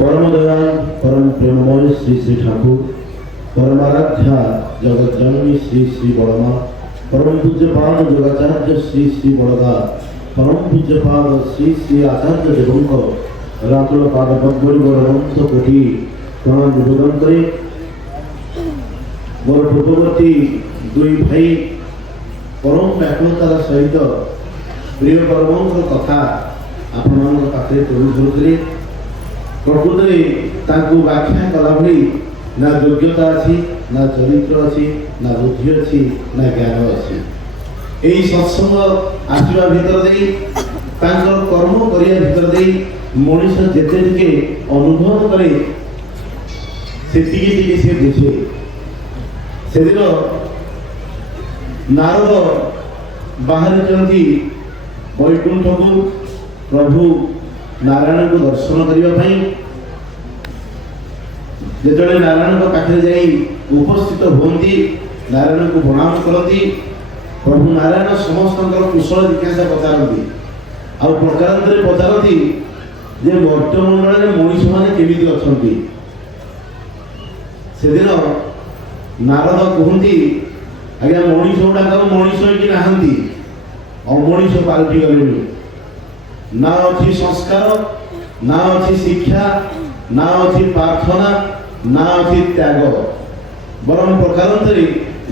परम दयाल परम प्रेममय श्री श्री ठाकुर परमाराध्या जगत जननी श्री श्री बड़मा परम पूज्यपाद योगाचार्य श्री श्री बड़दा परम पूज्यपाद श्री श्री आचार्य देवों रातुल पाद पद्म वंश कोटि प्रणाम निवेदन करे मोर पूर्ववर्ती दुई भाई परम व्याकुलतार सहित प्रिय परम कथा आपण पाखे तुले प्रकृत व्याख्या कला भली ना योग्यता अच्छी ना चरित्र अच्छी ना बुद्धि अच्छी ना ज्ञान अच्छी यही सत्संग आसवा भीतर कर्म करिया भीतर मनीष जेते टिके अनुभव करे से बुझे से दिन नारद बाहरी वैकुंठ को प्रभु नारायण को दर्शन करने जो नारायण पाखे जा उपस्थित होती नारायण को प्रणाम करती प्रभु नारायण समस्त कुशल जिज्ञासा पचारती आ प्रकारांतर पचारती जे वर्तमंडल में मनीष मैंने केमिति अछंती से दिन नारद कहती आज्ञा मनीष गुड़ाक मनीष कि नहांती अमनीष पालटि गले ना अच्छी संस्कार ना अच्छी शिक्षा ना अच्छी प्रार्थना ना अच्छी त्याग बरम प्रकारांतरे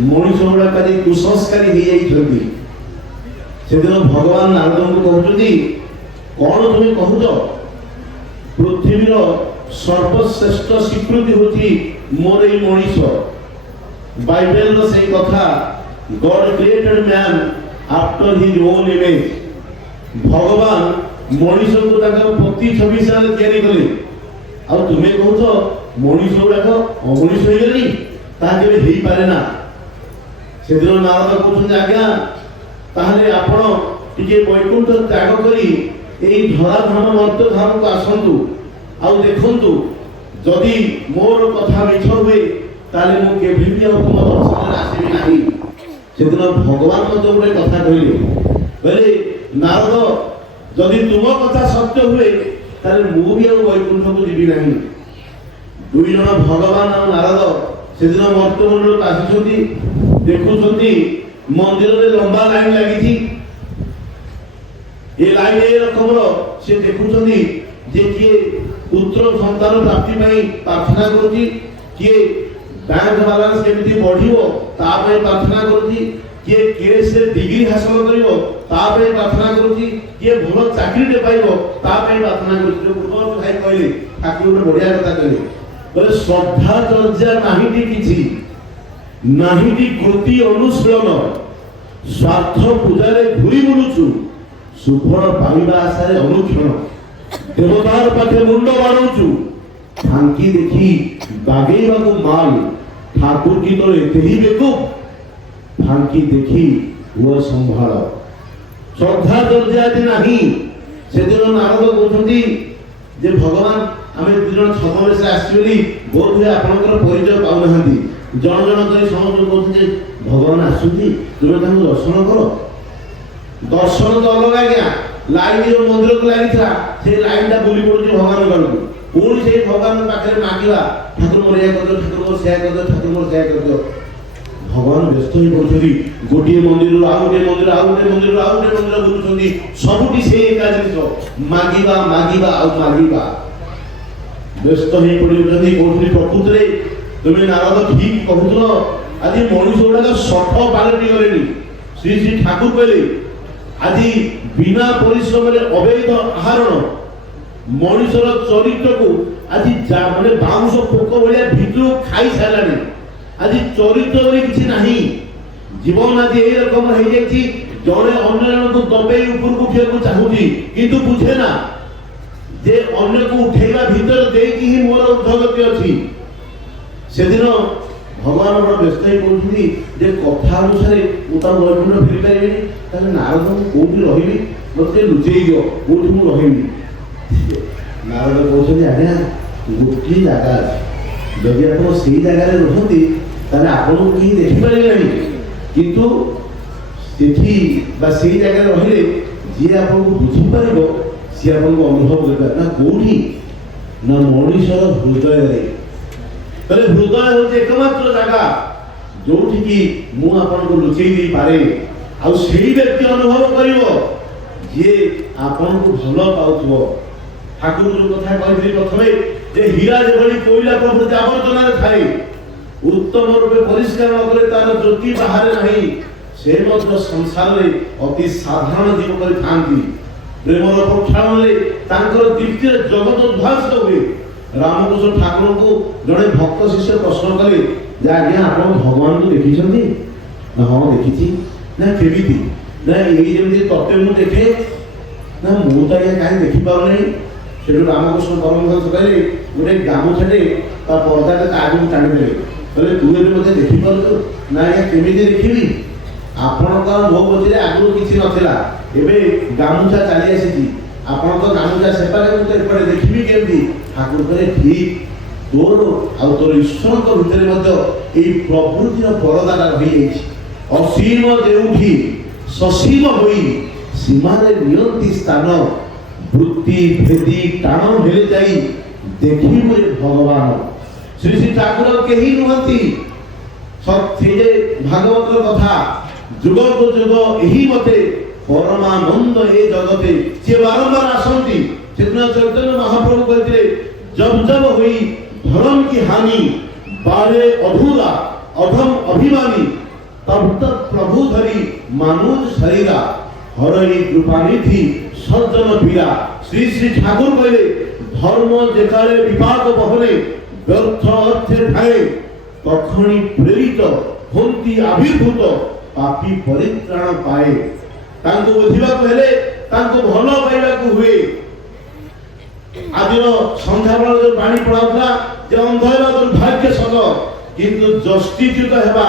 मनीष गुड़ाक कुसंस्कारी हो से दिन भगवान नारद को कहते कौन तुम्हें कहूच पृथ्वीर सर्वश्रेष्ठ स्वीकृति होती मोर ये मनीष बाइबल से कथा God created man after his own image भगवान मनीष को प्रति छवि से तैयारी कले आ तुम्हें कह मनीष गुड़ाक अमनीष हो गली ताकि पारे ना से दिन नारद कहते आज्ञा ताहले आपण टिके वैकुंठ त्याग करी एई धराधाम मर्त्य धाम को आसंतु आ देखंतु जदि मोर कथा मिछ हुए ताले मु केभे भी तुम दर्शन आसीबी नाही से दिन भगवान मते गोटे कथा कहले बोले नारद जदि तुम कथा सत्य हुए ताले मु भी वैकुंठ को जीवी नहीं दुई जन भगवान और नारद से दिन मर्त्यमंडल आसी देखुंती मंदिर में लंबा लाइन लगी ये लाइन ए रकम से देखुंती जे किए पुत्र संतान प्राप्ति में प्रार्थना करुची किए बैंक बैलेंस केमिति बढ़िवो ता पे प्रार्थना करुची किए केस रे डिग्री हासिल करिवो ता पे प्रार्थना करुची किए भलो चाकरी टे पाइबो ता पे प्रार्थना करुची जो पूर्व भाई कहले ठाकुर ने बढ़िया कथा कहले बोले श्रद्धा चर्चा नाहीटी किछि नाहीटी कृति अनुशीलन स्वार्थ पूजा रे घुरी बुलुचु सुफल पाइबा आशा रे अनुक्षण देवतार पाखे मुंड बाड़ुचु फांकी देखी बागेवा को माल ठाकुर की तो एते ही बेको फांकी देखी वो संभाल श्रद्धा दर्जा नहीं से दिन नारद कहते जे भगवान आम दिन छम से आसली बहुत हुए आपंकर परिचय पाऊना जन जन कर समझ कहते भगवान आसुदी तुम्हें दर्शन कर दर्शन तो अलग आज्ञा लाइन जो मंदिर को लगी था से लाइन टा बुली पड़ुची भगवान गलू पुणी से भगवान पाखे मांगवा ठाकुर मोर या कर ठाकुर मोर सेया कर ठाकुर मोर सेया कर भगवान व्यस्त ही पड़ुछथि गोटे मंदिर आ गोटे मंदिर आ गोटे मंदिर आ गोटे मंदिर बुलुछथि सबुटी से एका जिनिस मांगवा मांगवा आ मांगवा व्यस्त ही पड़ुछथि कोठी प्रकृति रे तुमे नारद ठीक कहूतलो आज मनुष्य गुडा सठ पालटी गलेनी श्री श्री ठाकुर कहले आज बिना परिश्रम अवैध आहरण मनुष्यर चरित्र को आज माने बाउंश पोक भाया भितर खाई सारानी आज चरित्र बोली किसी नहीं जीवन आज यही रकम हो जाती जड़े अन्य जन को दबे ऊपर को उठे चाहूँगी किंतु बुझे ना जे अन्य को उठेगा भीतर देकी ही मोर उद्धगति अच्छी से दिन भगवान बड़ा व्यस्त ही कहते जे कथा अनुसार मुझे वैकुंठ फेरी पारे ताले नारद कौटी रही मत लुचेई दियो कौटी मुझे नारद कहते आज्ञा गोटे जगह जदि आप से जगार रुहति ताले आपको कहीं देखिपारे नहीं किंतु सेठी बा से जगह रहिले जी आपको बुझी पारिबो सी आपको अनुभव कर ना कौटी ना मनुष्यर हृदय रे। तले हृदय होते एकमात्र जगह जोठी की मु आपन को लुचेई दी पारे आ सेही व्यक्ति अनुभव करिवो जे आपन को भलो पाउथबो। ठाकुर जो कथा कहथि प्रथमे जे हीरा जे बड़ी कोइला प्रभृति आवर्तन रे थाई उत्तम रूपे परिष्कार न करे तार ज्योति बाहर नहीं से मध्य संसार रे अति साधारण जीव करि थांती। प्रेमर प्रक्षालन ले तांकर दीप्ति जगत उद्भासित हुए। रामकृष्ण ठाकुर को जड़े भक्त शिष्य प्रश्न कले जे आज्ञा आप भगवान को देखिछंती ना? हाँ देखिछि। ना केमिति? ना एई जेमति तत्ते मु देखे ना मु त या काई देखि पाउ नै। सेठु रामकृष्ण परमहंस कहले गोटे गामुछाटे ता पर्दाटे काजू टाणी देले कहले तू एबे मते देखि पारु? ना या केमिति देखिबी? आपण का भोग बचिले आगु किछि नथिला एबे गामुछा चाली आसीछि आपण तो गामुछा सेपारे मु तो एपटे देखिबी केमिति? ठाकुर कहले ठीक तोर आ तोर ईश्वर को भितर मध्य एई प्रकृतिर परदाटा रहि जाइछि। असीम देउठी ससीम होई सीमारे नियंती स्थान वृत्ति भेदी टाण हेले जाई देखिबे भगवान। श्री श्री ठाकुर केही नुहंती सत्य जे भागवत कथा जुग को जुग एही मते परमानंद ए जगते से बारंबार आसंती। चेतना चैतन्य महाप्रभु कहते जब जब हुई धर्म की हानि बारे अधूरा अधम अभिमानी तब तक प्रभु धरी मानुष शरीरा हरई कृपानिधि सज्जन पीरा। श्री श्री ठाकुर कहले धर्म जेकाले विपाक बहने व्यर्थ अर्थे ठाए तखणी प्रेरित होंती आविर्भूत पापी परित्राण पाए। तांको बुझिबा हेले तांको भलो पाइबाकू हुए। आदिर संध्या बेला जो पानी पड़ाउला जे अंध हेबा दुर्भाग्य सद किंतु जस्टिच्युत हेबा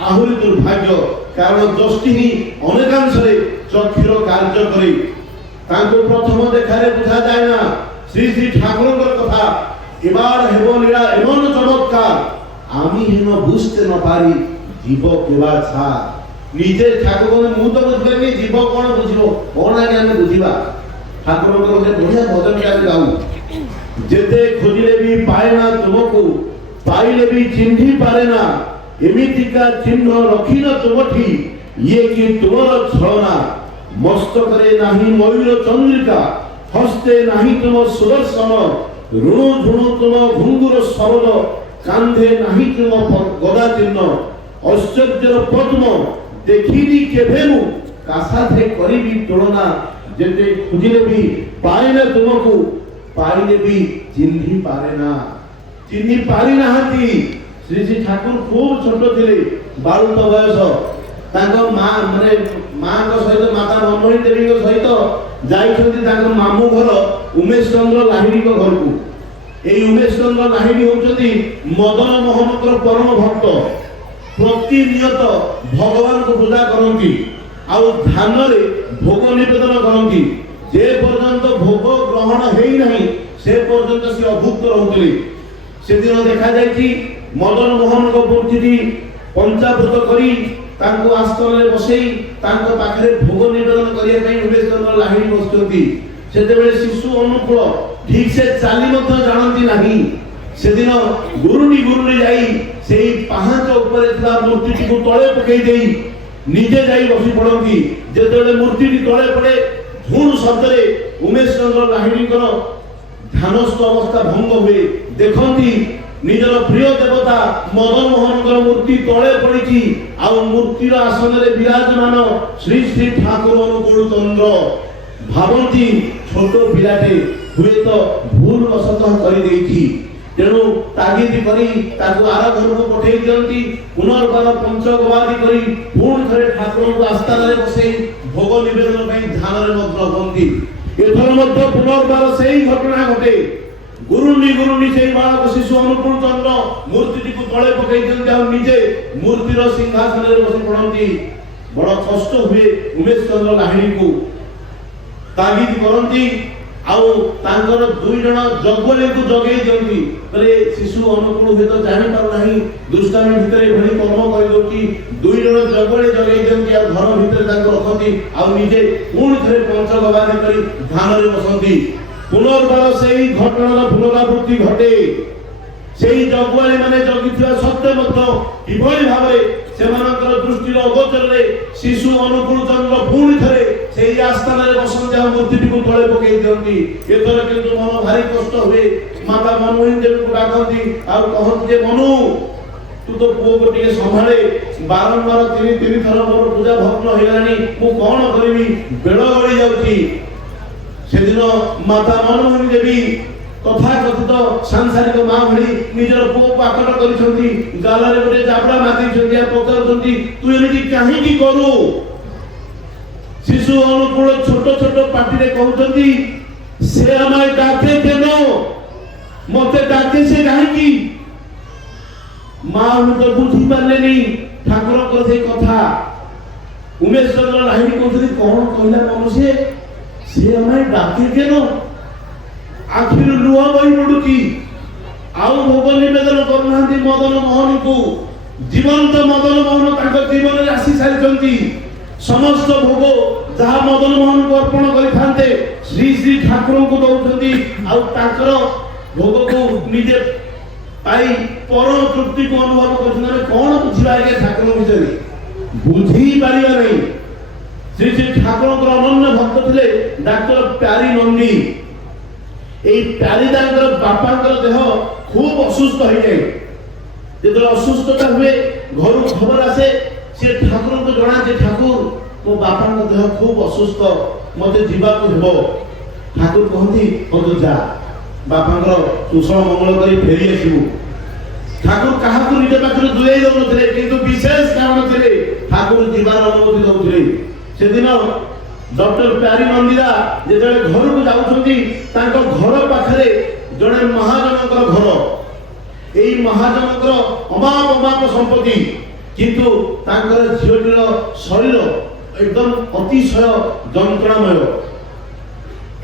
आहुरी दुर्भाग्य कारण जस्टि ही अनेकांश रे चक्षुर कार्य करे। तांको प्रथम देखारे बुझा जाय ना श्री श्री ठाकुरଙ୍କର କଥା এবার হেব লীলা এমন চমৎকার আমি হেন বুঝতে না পারি জীব কেবা ছা। নিজে ঠাকুর মু তো বুঝিবানি জীব কোন বুঝিব কোন আগে আমি বুঝিবা। ঠাকুরଙ୍କର ଗୋଟେ ବଢିଆ ଭଜନ ଆମେ ଗାଉ ଯେତେ ଖୋଜିଲେ ବି ପାଏ ନା ତୁମକୁ ପାଇଲେ ବି ଚିହ୍ନି ପାରେ ନା ଏମିତିକା ଚିହ୍ନ ରଖିନ ତୁମଠି ଇଏ କି ତୁମର ଛଳନା ମସ୍ତକରେ ନାହିଁ ମୟୂର ଚନ୍ଦ୍ରିକା ହସ୍ତେ ନାହିଁ ତୁମ ସୁଦର୍ଶନ ଋଣୁ ଝୁଣୁ ତୁମ ଘୁଙ୍ଗୁର ଶବଦ କାନ୍ଧେ ନାହିଁ ତୁମ ଗଦା ଚିହ୍ନ ଐଶ୍ୱର୍ଯ୍ୟର ପଦ୍ମ ଦେଖିନି କେବେ ମୁଁ କାସାଥେ କରିବି ତୁଳନା ଯେତେ ଖୋଜିଲେ ବି ପାଏ ନା ତୁମକୁ ପାଇଲେ ବି ଚିହ୍ନି ପାରେ ନା। ଚିହ୍ନି ପାରି ନାହାନ୍ତି। ଶ୍ରୀ ଶ୍ରୀ ଠାକୁର ଖୁବ ଛୋଟ ଥିଲେ ବାଳୁତ ବୟସ ତାଙ୍କ ମା ମାନେ ମାଙ୍କ ସହିତ ମାତା ବ୍ରହ୍ମଣୀ ଦେବୀଙ୍କ ସହିତ ଯାଇଛନ୍ତି ତାଙ୍କ ମାମୁଁ ଘର ଉମେଶ ଚନ୍ଦ୍ର ଲାହିଡିଙ୍କ ଘରକୁ। এই উমেশ চন্দ্র লাহিড়ী হচ্ছেন মদন মোহনଙ୍କର পরম ভক্ত। প্রতিনিয়ত ভগবানଙ୍କୁ পূজা କରନ୍ତି ଆଉ ଧ୍ୟାନରେ ଭୋଗ ନିବେଦନ କରନ୍ତି। ଯେ ପର୍ଯ୍ୟନ୍ତ ଭୋଗ ଗ୍ରହଣ ହେଇ ନାହିଁ ସେ ପର୍ଯ୍ୟନ୍ତ ସେ ଅଭୁକ୍ତ ରହୁଥିଲେ। ସେଦିନ ଦେଖାଯାଇଛି ମଦନ ମୋହନଙ୍କ ମୂର୍ତ୍ତିଟି ପଞ୍ଚାବୃତ କରି ତାଙ୍କୁ ଆସ୍ତନରେ ବସେଇ ତାଙ୍କ ପାଖରେ ଭୋଗ ନିବେଦନ କରିବା ପାଇଁ ଉମେଶ ଚନ୍ଦ୍ର ଲାହିଡୀ ବସିଛନ୍ତି। ସେତେବେଳେ ଶିଶୁ ଅନୁକୂଳ ठीक से चाली मध्य जानती नहीं। सेदिन गुरुनी जाई सेई पाहाच ऊपर थिबा मूर्तिटी को तळे पकई देई निजे जाई बसी पड़ती। जेतेले मूर्तिटी तळे पड़े झुण शब्द रे उमेश चंद्र लाहिड़ीकर ध्यानस्थ अवस्था भंग हुए। देखंती निजर प्रिय देवता मदन मोहनकर मूर्ति तळे पड़िची आ मूर्तिर आसन रे विराजमान श्री श्री ठाकुर अनुकूल चंद्र भावंती छोट पिलाटे हुए तो भूल वशतः करी देइथि तेणु तागिद करी ताकू आर घर को पठेई दियंती। पुनर्बार पंचगवादी करी पूर्ण थरे ठाकुर को आस्थान रे बसई भोग निवेदन पई ध्यान रे मग्न होंती। एथर मध्य पुनर्बार सेही घटना घटे। गुरुनी सेही बालक शिशु अनुकूल चंद्र मूर्तिटी को तळे पकई दियंती आ निजे मूर्तिर सिंहासन रे बसी पड़ंती। बड़ कष्ट हुए उमेश चंद्र लाहिड़ी को तागिद करंती आउ तांकर दुई जण जगले को जगै दियंती। बोले शिशु अनुकूल हुए तो जानि पार नाही दुष्टामी भितरे भली कर्म करि दोती दुई जण जगले जगै दियंती आ घर भितरे तांको रखंती आ निजे पूर्ण थरे पंचगवादी करी ध्यान रे बसंती। पुनर्बार से घटनार पुनरावृत्ति घटे से जगुआली माने जगिथिबा सत्य मत किभଳି भाबरे सेमानकर दृष्टि अगोचर रे शिशु अनुकूल चंद्र पुणी थरे सेही आस्थान रे बसंत मूर्ति को तळे पकई दियंती एथर किंतु मन भारी कष्ट हुए माता मनमोहन देवी को डाकंती आ कहंती जे मनु तू तो पुओ को टिके संभाळे बारंबार तीन थर मोर पूजा भग्न हो गलानी मु कोन करबी बेळ गळी जाउची सेदिन माता मनमोहन देवी तथा कथित सांसारिक मां भली निजर पुओ को आकट करिसंती गालारे गोटे जाबड़ा माती छंती आ पकरसंती तू एमिति काहे की करू शिशु अनुकूल छोट छोट पाटी रे कहउसंती से हमाय डाके केनो मते डाके से काहे की मां तो बुझी पारलेनी ठाकुर को से कथा उमेश चंद्र लाहिनी कहउसंती कोन कहला मनुष्य से हमाय डाके केनो आखिर लुह बही पड़ुची आउ भोग निवेदन करूना मदन मोहन को जीवंत मदन मोहन तांको जीवन रे आसी सारिचंती समस्त भोग जहा मदन मोहन को अर्पण करिथांते श्री श्री ठाकुर को दउछंती आउ ताकर भोग को निजे पाई परम तृप्ति को अनुभव करछन कोन बुझिबा के ठाकुर विषय बुझी पारिबा नहीं श्री श्री ठाकुर को अनन्य भक्त थिले डॉक्टर प्यारी नंदी এই প্যারিদাঙ্গর বাপাঙ্গর দেহ খুব অসুস্থ হয়ে যায় যেতে অসুস্থতা হুয়ে ঘর খবর আসে সে ঠাকুরকে জনা যে ঠাকুর মো বাপাঙ্গ দেহ খুব অসুস্থ মতে জীবাকু হেব ঠাকুর কহନ୍ତି হতো যা বাপাঙ্গর কুশল মঙ্গল করি ফেরি আসিবু ঠাকুর কাহাকু নিজ পাখরে দুলাই দউনଥିଲେ কিন্তু বিশেষ কারণ ଥିଲେ ঠাকুর জীবার অনুমতি দউଥିଲେ সেদিন डॉक्टर प्यारी नंदिदा जेतले घर को जाउछंती तांको घर पाखरे जणे महाजनकर घर एई महाजनकर अमाप संपत्ति किंतु तांकर झियोटीर शरीर एकदम अतिशय जंत्रणामय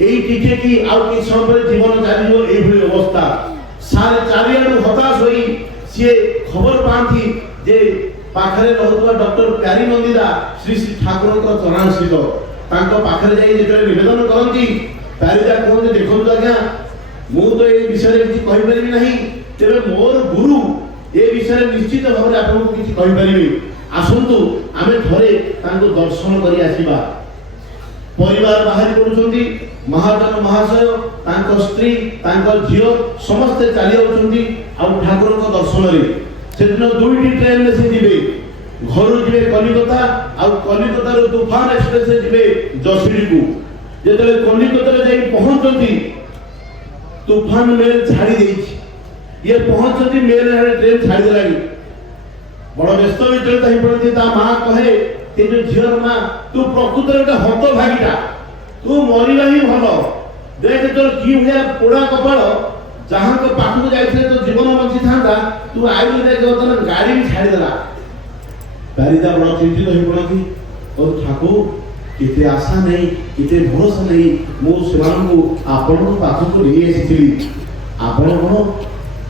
एई टिके की आउ कि समय जीवन चालियो एई भली अवस्था सारे चारियाडू हताश होई से खबर पांती जे पाखरे रहउतवा डॉक्टर प्यारी नंदिदा श्री श्री ठाकुर को चरणाश्रित तांको पाखरे जाई जेतले निवेदन करंती प्यारीदा कहते देखंतु आज्ञा मु तो ए विषय किछि कहि परिबि नाही तेरे मोर गुरु ए विषय निश्चित भाव रे आपन किछि कहि परिबि आसंतु आमे थरे तांको दर्शन करि आसीबा परिवार बाहर पडुछंती महाजन महाशय तांको स्त्री तांको झियो समस्त चाली आउछंती आ ठाकुर को दर्शन रे सेदिन दुईटी ट्रेन में से दिबे घर जीवे कलिकता आ कलिकता रो तूफान एक्सप्रेस से जीवे जसीडी को जेतले कलिकता रे जाई पहुंचती तूफान मेल छाड़ी देछि ये पहुंचती मेल रे ट्रेन छाड़ी देलागी बड़ व्यस्त विचलित होई पड़ती ता मां कहे ते जो झियर मां तू प्रकृत रे हत भागीटा तू मरिबा ही भलो देख तोर की भया पोड़ा कपाळ जहां को पाखु जाइछे तो जीवन बंची थांदा तू आइले देख तन गाड़ी भी छाड़ी देला प्यारीदा बड़ा चिंतित हो पड़ती और ठाकुर किते आशा नहीं किते भरोसा नहीं मो सेमान को आपण को पाख को ले आसीथिली आपण कोन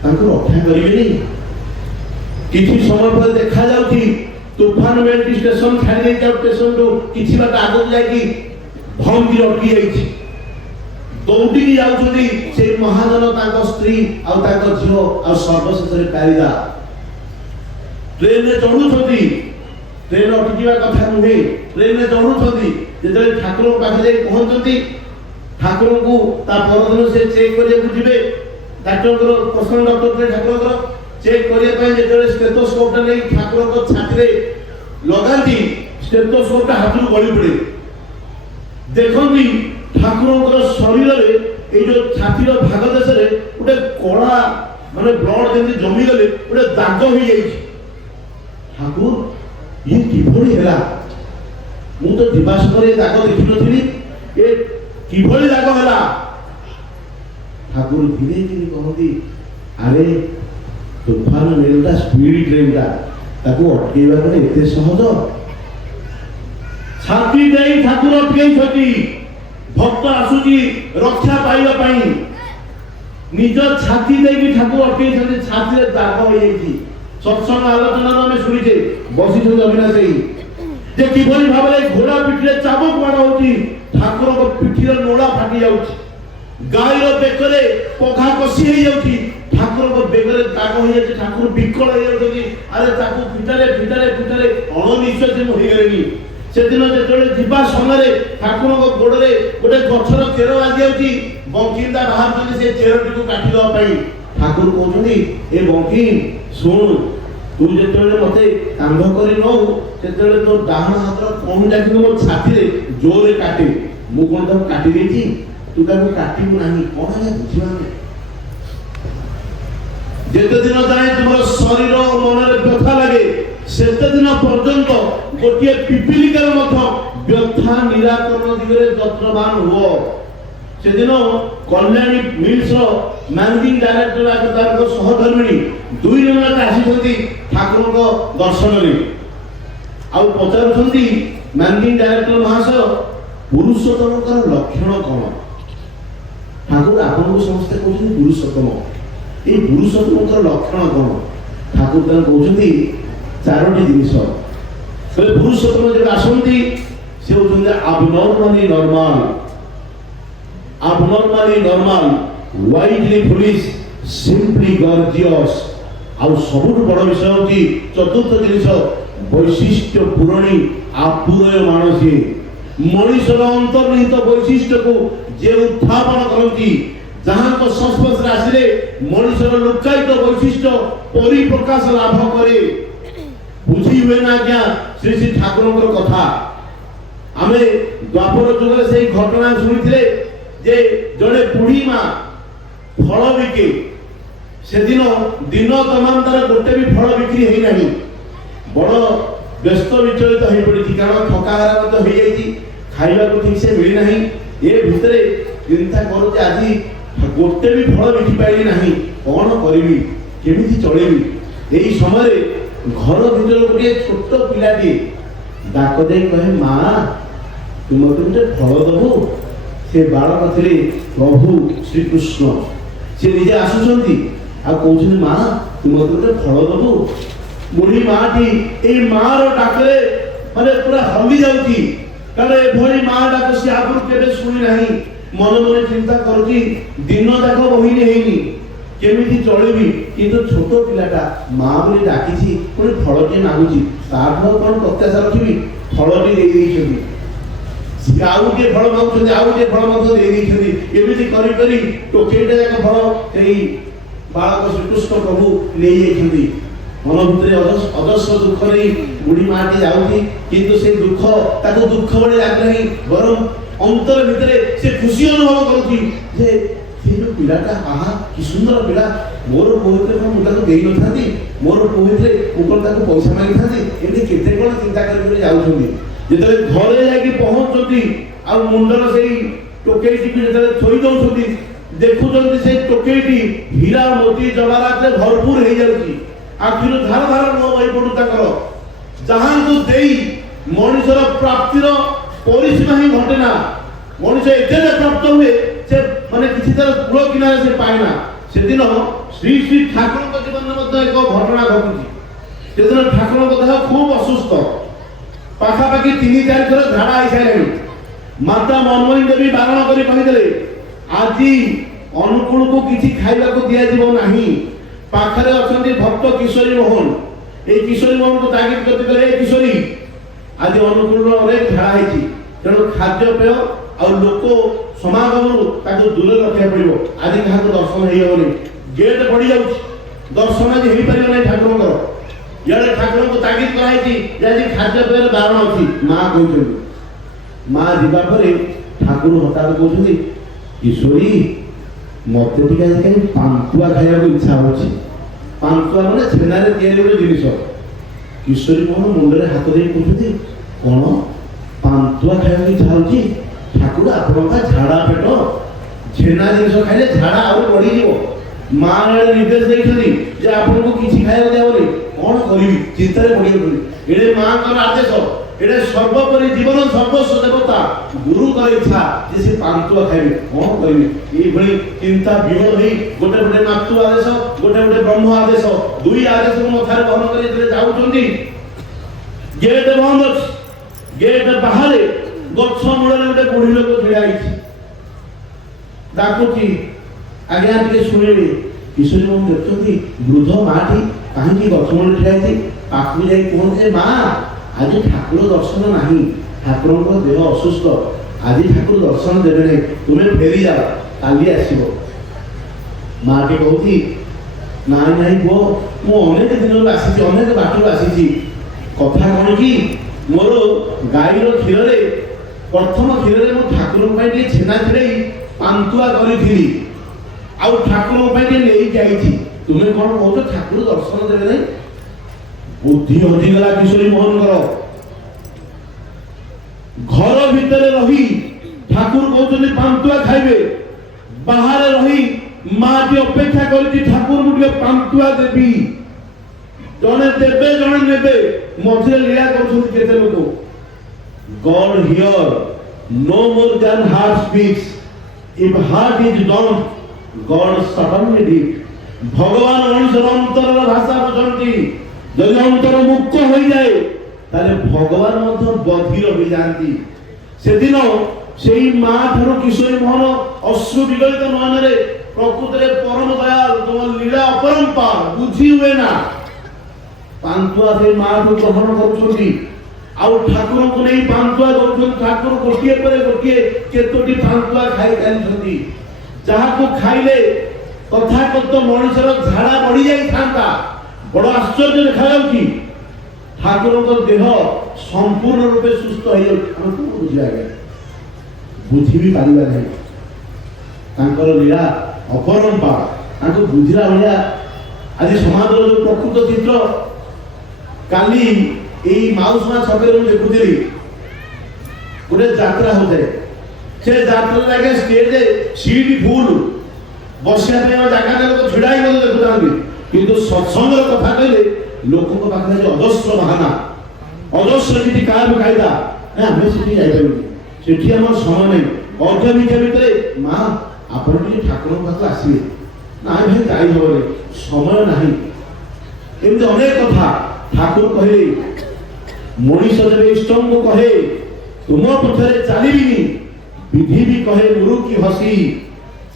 तांको रक्षा करिवे नहीं किछि समय पर देखा जाउथि तूफान में स्टेशन छाड़ी दे जाउ स्टेशन तो किछि बात आगु जाय कि भंगी अटकी जाइछि दौड़ी जाउछथि से महाजन तांको स्त्री आ तांको झियो आ सर्वशेष रे प्यारीदा ट्रेन में चढ़ुछथि ट्रेन अटकीवा कथा नुहे ट्रेन में चढ़ुछथि जेतले ठाकुर पाखे जाई पहुंचथि ठाकुर को ता परदिन से चेक करिया को जिवे डॉक्टर को पर्सनल डॉक्टर के ठाकुर को चेक करिया पय जेतले स्टेथोस्कोप नै ठाकुर को छाती रे लगांती स्टेथोस्कोप ता हाथ गली पड़े देखंती ठाकुर को शरीर रे ए जो छाती रो भाग देश रे उडे कोळा माने ब्लड जेंति जमी गले उडे दाग होई जाई ठाकुर ये किभଳି ହେଲା ମୁଁ ତ ଦିବାସ ପରେ ଦାଗ ଦେଖି ନଥିଲି ଏ किभଳି दाग होला ठाकुर धीरे धीरे कहती अरे तूफान मेलटा स्पीड ट्रेनटा ताको अटकेबा को एते सहज छाती देई ठाकुर अटकेई छथि भक्त आसुची रक्षा पाइबा पई निज छाती देई भी ठाकुर अटकेई छथि छाती रे दाग होई जाईछि सत्संग आलोचना में सुनिछे बसी छु अविनाशी जे किभଳି भाबरे घोड़ा पिठिरे चाबुक मार होती ठाकुर को पिठिरे नोळा फाटी जाउछि ଗାଈର ବେକରେ ପଘା କଷି ହେଇଯାଉଛି, ଠାକୁରଙ୍କ ବେକରେ ଦାଗ ହେଇଯାଉଛି, ଠାକୁର ବିକଳ ହେଇଯାଉଛନ୍ତି। ଆରେ ତାକୁ ପିଟାରେ ପିଟାରେ ପିଟାରେ ଅଣନିଶ୍ୱାସୀ ମୁଁ ହେଇଗଲେଣି। ସେଦିନ ଯେତେବେଳେ ଯିବା ସମୟରେ ଠାକୁରଙ୍କ ଗୋଡରେ ଗୋଟେ ଗଛର ଚେର ବାଜି ଯାଉଛି, ବଙ୍କିନ୍ଦା ବାହାରୁଛନ୍ତି ସେ ଚେରଟିକୁ କାଟିଦେବା ପାଇଁ। ଠାକୁର କହୁଛନ୍ତି, ଏ ବଙ୍କି ଶୁଣୁ, ତୁ ଯେତେବେଳେ ମତେ କାନ୍ଧ କରି ନଉ ସେତେବେଳେ ତୋ ଡାହାଣ ହାତର କହୁଟା କିନ୍ତୁ ମୋ ଛାତିରେ ଜୋରରେ କାଟେ। ମୁଁ କଣ ତାକୁ କାଟି ଦେଇଛି? ତୁ ତାକୁ କାଟିବୁ ନାହିଁ। କଣ ହେଲା ବୁଝିବା ନାହିଁ। ଯେତେ ଦିନ ଯାଏ ତୁମର ଶରୀର ଓ ମନରେ ବ୍ୟଥା ଲାଗେ ସେତେ ଦିନ ପର୍ଯ୍ୟନ୍ତ ଗୋଟିଏ ପିପିଲିକାର ମଧ୍ୟ ବ୍ୟଥା ନିରାକରଣ ଦିଗରେ ଯତ୍ନବାନ ହୁଅ। ସେଦିନ କଲ୍ୟାଣୀ ମିଲ୍ସର ମ୍ୟାନେଜିଂ ଡାଇରେକ୍ଟର ତାଙ୍କ ସହଧର୍ମିଣୀ ଦୁଇ ଜଣ ଯାକ ଆସିଛନ୍ତି ଠାକୁରଙ୍କ ଦର୍ଶନରେ। ଆଉ ପଚାରୁଛନ୍ତି ମ୍ୟାନେଜିଂ ଡାଇରେକ୍ଟର ମହାଶୟ, ପୁରୁଷୋତ୍ତମଙ୍କର ଲକ୍ଷଣ କଣ? ଠାକୁର ଆପଣଙ୍କୁ ସମସ୍ତେ କହୁଛନ୍ତି ପୁରୁଷୋତ୍ତମ, এই পুরুষোত্তমଙ୍କର ଲକ୍ଷଣ କଣ? ଠାକୁର ତାଙ୍କୁ କହୁଛନ୍ତି ଚାରୋଟି ଜିନିଷ। ପୁରୁଷୋତ୍ତମ ଯେବେ ଆସନ୍ତି ସେ ହଉଛନ୍ତି abnormally normal, widely foolish, simply gorgeous। ଆଉ ସବୁଠୁ ବଡ଼ ବିଷୟ ହଉଛି ଚତୁର୍ଥ ଜିନିଷ, ବୈଶିଷ୍ଟ୍ୟ ପୂରଣୀ ଆପୁରୟମାଣ ସିଏ। ମଣିଷର ଅନ୍ତର୍ନିହିତ ବୈଶିଷ୍ଟ୍ୟକୁ ଯେ ଉତ୍ଥାପନ କରନ୍ତି, ଯାହାଙ୍କ ସଂସ୍ପର୍ଶରେ ଆସିଲେ ମଣିଷର ଲୁକାୟିତ ବୈଶିଷ୍ଟ୍ୟ ପରିପ୍ରକାଶ ଲାଭ କରେ। ବୁଝି ହୁଏ ନା ଆଜ୍ଞା ଶ୍ରୀ ଶ୍ରୀ ଠାକୁରଙ୍କର କଥା। ଆମେ ଦ୍ୱାପର ଯୁଗରେ ସେଇ ଘଟଣା ଶୁଣିଥିଲେ ଯେ ଜଣେ ବୁଢ଼ୀ ମା ଫଳ ବିକେ। ସେଦିନ ଦିନ ତମାମ ତାର ଗୋଟେ ବି ଫଳ ବିକ୍ରି ହେଇନାହିଁ। ବଡ଼ ବ୍ୟସ୍ତ ବିଚଳିତ ହୋଇପଡ଼ିଛି, କାରଣ ଥକାହାର ମଧ୍ୟ ହେଇଯାଇଛି, ଖାଇବାକୁ ଠିକ୍ ସେ ମିଳିନାହିଁ। ଏ ଭିତରେ ଚିନ୍ତା କରୁଛି ଆଜି ଗୋଟେ ବି ଫଳ ବିକି ପାଇଲି ନାହିଁ, କଣ କରିବି, କେମିତି ଚଳିବି। ଏହି ସମୟରେ ଘର ଭିତରେ ଗୋଟିଏ ଛୋଟ ପିଲାଟିଏ ଡାକ ଦେଇ କହେ, ମା ତୁ ମୋତେ ଗୋଟେ ଫଳ ଦବୁ। ସେ ବାଳକ ଥିଲେ ପ୍ରଭୁ ଶ୍ରୀକୃଷ୍ଣ। ସେ ନିଜେ ଆସୁଛନ୍ତି ଆଉ କହୁଛନ୍ତି, ମା ତୁ ମୋତେ ଗୋଟେ ଫଳ ଦବୁ। ବୁଢ଼ୀ ମାଟି ଏଇ ମାର ଡାକରେ ମାନେ ପୁରା ହଲି ଯାଉଛି, କାରଣ ଏଭଳି ମା ଡାକ ସେ ଆଗରୁ କେବେ ଶୁଣି ନାହିଁ। ମନେ ମନେ ଚିନ୍ତା କରୁଛି, ଦିନ ଯାକ ବହିନି ହେଇନି, କେମିତି ଚଳିବି। କିନ୍ତୁ ଛୋଟ ପିଲାଟା ମା ବୋଲି ଡାକିଛି, ପୁଣି ଫଳଟିଏ ମାଗୁଛି, ତାଠୁ କଣ ପ୍ରତ୍ୟାଶା ରଖିବି। ଫଳଟି ଦେଇ ଦେଇଛନ୍ତି। ଆଉ ଗୋଟିଏ ଫଳ ମାଗୁଛନ୍ତି, ଆଉ ଗୋଟିଏ ଫଳ ମଧ୍ୟ ଦେଇ ଦେଇଛନ୍ତି। ଏମିତି କରି କରି ଟୋକେଇଟା ଯାକ ଫଳ ସେଇ ବାଳକ ଶ୍ରୀକୃଷ୍ଣ ପ୍ରଭୁ ନେଇଯାଇଛନ୍ତି। ମନ ଭିତରେ ଅଜସ୍ର ଦୁଃଖ ନେଇ ବୁଢ଼ୀ ମାଟି ଯାଉଛି, କିନ୍ତୁ ସେ ଦୁଃଖ ତାକୁ ଦୁଃଖ ଭଳି ଲାଗୁନାହିଁ, ବରଂ ଅନ୍ତର ଭିତରେ ସେ ଖୁସି ଅନୁଭବ କରୁଛି ଯେ ସେ ଯୋଉ ପିଲାଟା, ଆହା କି ସୁନ୍ଦର ପିଲା, ମୋର ପୁଅ ଭିତରେ କଣ ମୁଁ ତାକୁ ଦେଇନଥାନ୍ତି, ମୋର ପୁଅ ଭିତରେ ମୁଁ କଣ ତାକୁ ପଇସା ମାଗିଥାନ୍ତି। ଏମିତି କେତେ କଣ ଚିନ୍ତା କରି ଯାଉଛନ୍ତି। ଯେତେବେଳେ ଘରେ ଯାଇକି ପହଞ୍ଚୁଛନ୍ତି ଆଉ ମୁଣ୍ଡର ସେଇ ଟୋକେଇଟିକୁ ଯେତେବେଳେ ଥୋଇ ଦଉଛନ୍ତି, ଦେଖୁଛନ୍ତି ସେ ଟୋକେଇଟି ହୀରା ମୋତି ଜବାରାତରେ ଭରପୁର ହେଇଯାଉଛି। ଆଖିରୁ ଧାର ଧାର ଲୁହ ବହି ପଡୁ ତାଙ୍କର। ଯାହାଙ୍କୁ ଦେଇ ମଣିଷର ପ୍ରାପ୍ତିର ପରିସୀମା ହିଁ ଘଟେ ନା। ମଣିଷ ଏତେ ପ୍ରାପ୍ତ ହୁଏ ସେ ମାନେ କିଛି ତାର କୂଳ କିନାରେ ସେ ପାଏନା। ସେଦିନ ଶ୍ରୀ ଶ୍ରୀ ଠାକୁରଙ୍କ ଜୀବନରେ ମଧ୍ୟ ଏକ ଘଟଣା ଘଟୁଛି। ସେଦିନ ଠାକୁରଙ୍କ ଦେହ ଖୁବ୍ ଅସୁସ୍ଥ, ପାଖାପାଖି 3-4 ଥର ଝାଡ଼ା ହେଇସାରିଲେଣି। ମାତା ମନ୍ମୟୀ ଦେବୀ ବାରଣ କରି କହିଥିଲେ, ଆଜି ଅନୁକୂଳକୁ କିଛି ଖାଇବାକୁ ଦିଆଯିବ ନାହିଁ। ପାଖରେ ଅଛନ୍ତି ଭକ୍ତ କିଶୋରୀ ମୋହନ। এই କିଶୋରୀ ମୋହନକୁ ତାଗିଦ କରିଥିଲେ, ଏ କିଶୋରୀ ଆଜି ଅନୁକୂଳର ଅନେକ ଝାଡ଼ା ହେଇଛି, ତେଣୁ ଖାଦ୍ୟପେୟ ଆଉ ଲୋକ ସମାଗମରୁ ତାକୁ ଦୂରରେ ରଖିବାକୁ ପଡ଼ିବ। ଆଜି କାହାକୁ ଦର୍ଶନ ହେଇହବନି, ଗେଟ୍ ପଡ଼ି ଯାଉଛି, ଦର୍ଶନ ଆଜି ହେଇପାରିବ ନାହିଁ ଠାକୁରଙ୍କର। ଇଆଡ଼େ ଠାକୁରଙ୍କୁ ତାଗିଦ କରାହେଇଛି ଯେ ଆଜି ଖାଦ୍ୟପେୟର ବାରଣ ଅଛି। ମା କହୁଛନ୍ତି। ମା ଯିବା ପରେ ଠାକୁର ହଠାତ୍ କହୁଛନ୍ତି, କିଶୋରୀ ମତେ ଟିକେ ଆଜି କାହିଁ ପାନ୍ତୁଆ ଖାଇବାକୁ ଇଚ୍ଛା ହଉଛି। ପାନ୍ତୁଆ ମାନେ ଛେନାରେ ତିଆରି ଗୋଟେ ଜିନିଷ। କିଶୋରୀ ମୋହନ ମୁଣ୍ଡରେ ହାତ ଦେଇ କହୁଛନ୍ତି, କଣ ପାନ୍ତୁଆ ଖାଇବାକୁ ଇଚ୍ଛା ହଉଛି? ଠାକୁର ଆପଣଙ୍କ ଝାଡ଼ା ପେଟ, ଛେନା ଜିନିଷ ଖାଇଲେ ଝାଡ଼ା ଆହୁରି ବଢିଯିବ। ମା ନିର୍ଦ୍ଦେଶ ଦେଇଛନ୍ତି ଯେ ଆପଣଙ୍କୁ କିଛି ଖାଇବାକୁ ଦିଆହବନି। କଣ କରିବି, ଚିନ୍ତାରେ ପଡ଼ିଯାଉଛନ୍ତି। ଏଣେ ମାଙ୍କର ଆଦେଶ, ଏଣେ ସର୍ବୋପରି ଜୀବନ ସର୍ବସ୍ୱ ଦେବତା ଗୁରୁଙ୍କର ଇଚ୍ଛା ଯେ ସେ ପାନ୍ତୁଆ ଖାଇବେ। କଣ କରିବି, ଏଇଭଳି ଚିନ୍ତା ବିହଳ ହେଇ ଗୋଟେ ଗୋଟେ ମାତୃ ଆଦେଶ, ଗୋଟେ ଗୋଟେ ବ୍ରହ୍ମ ଆଦେଶ, ଦୁଇ ଆଦେଶକୁ ମଥାରେ ବହନ କରି ଯେତେବେଳେ ଯାଉଛନ୍ତି, ଗେଟ୍ ବନ୍ଦ ଅଛି। ଗେଟ୍ ବାହାରେ ଗଛ ମୂଳରେ ଗୋଟେ ବୁଢ଼ୀ ଲୋକ ଛିଡ଼ା ହେଇଛି। डाकुची आज्ञा टिके शुणिबे किशोरी मोहन देखते वृद्ध माटी कहीं गछमूल ठिया पाखु जाई कहते माँ आज ठाकुर दर्शन नहीं ठाकुर को देह असुस्थ आज ठाकुर दर्शन देवे नहीं तुम्हें फेरी जाओ काली आसो माँ टे कहती नाई नाई पुओ मु अनेक दिन आसी अनेक बाटर आसी कथा कौन कि मोर गाईर क्षीर प्रथम क्षीर मु ठाकुर छेना छड़े पांतुआ करी आउ ठाकुर नहीं आई तुम्हें कौन कहो ठाकुर दर्शन देवे नहीं बुद्धि हजिगला किशोरी मोहन घर भितर रही ठाकुर कहते पांतुआ खाइबे बाहर रही माँ टी अपेक्षा कर ठाकुर मुझे पांतुआ देवी जड़े देवे जड़े नेबे मझे लीला कर लोक God here no more than heart speaks if heart is done God suddenly did भगवान मनुष्य अंतर भाषा बुझती जदि अंतर मुक्त हो जाए ताले भगवान मध्य बधिर हो जाती से दिन से माँ ठार किशोरी मोहन अश्रु विगलित नयन रे प्रकृत रे परम दयाल तुम लीला अपरंपार बुझी हुए ना पांतुआ से माँ को ग्रहण करुछंती आउ ठाकुर को नहीं पांतुआ दउछन ठाकुर गोटिए पर गोटिए केतोटी पांतुआ खाई जानिछंती जहा को खाइले तथाकथित मनुष्यर झाड़ा बढ़ी जाई थांता बड़ आश्चर्य देखा जाउची ठाकुर को देह संपूर्ण रूपे सुस्थ हो हम को बुझिया गया बुझी भी पारिबा नहीं तांकर लीला अपरंपार तांको बुझिला भलिया आज समाज जो प्रकृत चित्र काली एई माउसमा छके रो देखुथिली गोटे यात्रा हो जाए से यात्रा लागे स्टेज सीट फुल बसिया पे जगह ने लोग छिड़ाई को देखुथांती किंतु सत्संग कथा कहले लोक को पाखरे जो अजस्र बहाना अजस्र किति कार कायदा ना हमें सिटी जाई पाबे सिटी हमर समय नहीं अर्ध मिनिट भितरे मां आपण टी ठाकुर पाख आसीबे ना भाई जाई होबे समय नहीं एमते अनेक कथा ठाकुर कहे मनीष जब इष्टम को कहे तुम पथरे चलिबिनी विधि भी कहे गुरु की हसी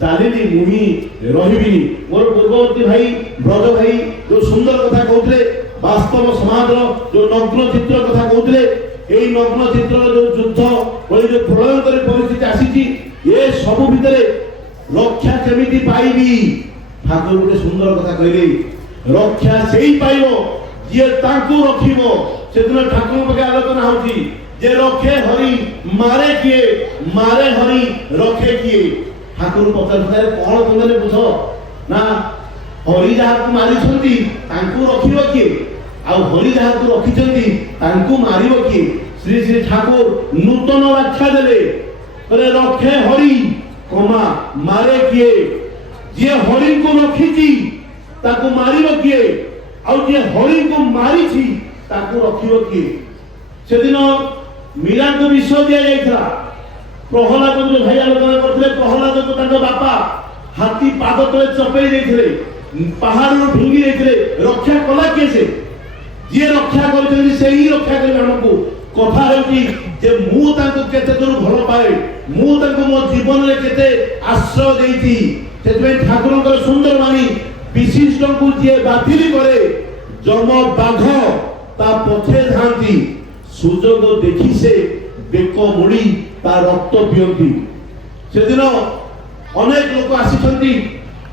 चलिनी मुही रहिबिनी मोर पूर्ववर्ती भाई ब्रज भाई जो सुंदर कथा कहते वास्तव समाज जो नग्न चित्र कथा कहते एई नग्न चित्र जो युद्ध बोली जो प्रलयंकारी परिस्थिति आसी ये सब भितर रक्षा केमिति पाइबी ठाकुर गोटे सुंदर कथा कहले रक्षा सेई पाइबो जे तांको रखिबो सेदिन ठाकुर पके आलोचना होची जे रखे हरि मारे हरि रखे किए ठाकुर पचार कौन तुमने बुझ ना हरि जहा को मारी छंती तांको रखिबो किए आ हरि जहा को रखी छंती तांको मारिबो किए श्री श्री ठाकुर नूतन व्याख्या देले अरे रखे हरि कमा मारे किए जे हरि को रखीची ताको मारिबो किए आ जे हरि को मारीची ताको रखिबो किए सेदिन मीरा को विश्व दिया जाइथला प्रहलाद जो भाई आलोचना करथिले प्रहलाद को तांको बापा हाथी पाद तले चपेई देथिले पहाड़ रो ढुंगी देथिले रक्षा कला के से जे रक्षा करथि से ही रक्षा करे हमको कथा हेउची जे मु तांको केते दूर भलो पाए मु तांको मो जीवन रे केते आश्रय देइथि सेतबे ठाकुर को सुंदर मानी विशिष्ट को जे बातिल करे जम बाघ ता पछे धांती सुजोग देखि से बेक मुड़ी ता रक्त पियंती सेदिन अनेक लोक आसीछंती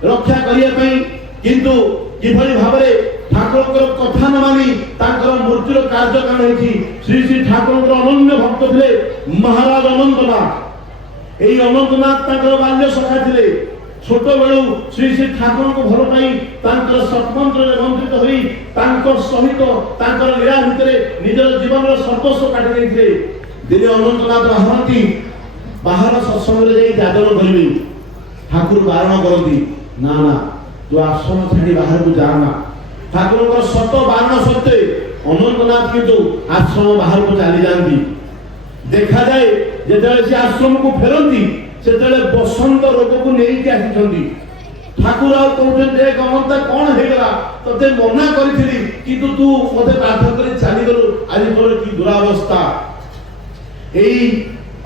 रक्षा करिया पई किंतु किभली भाबरे ठाकुर कथा न मानी तांकर मूर्तिर कार्य कान हेछि श्री श्री ठाकुर अनन्य भक्त थिले महाराज अनंतनाथ एई अनंतनाथ तांकर बाल्य सखा थिले छोट बेलू श्री श्री ठाकुर को भल पाई तांकर सत्मंत्र मंत्रित होई तांकर सहित तांकर लीला भितरे निजर जीवन सर्वस्व काटि देथिले दिने अनंतनाथ बाहरती बाहर सत्संग रे जाई जागरण करिवे ठाकुर बारण करती ना ना जो आश्रम छाड़ी बाहर को जाना ठाकुर को सत बारण सत्ते अनंतनाथ किंतु आश्रम बाहर को चली जाती देखा जाए जेतले से आश्रम को फेरंती सेतले बसंत रोग को नहीं के आसीछंती ठाकुर आ कहउछन जे गमंता कोन हेगला तते मना करिथिली किंतु तू मते प्रार्थना करी चली गलो आज तोर की दुरावस्था एई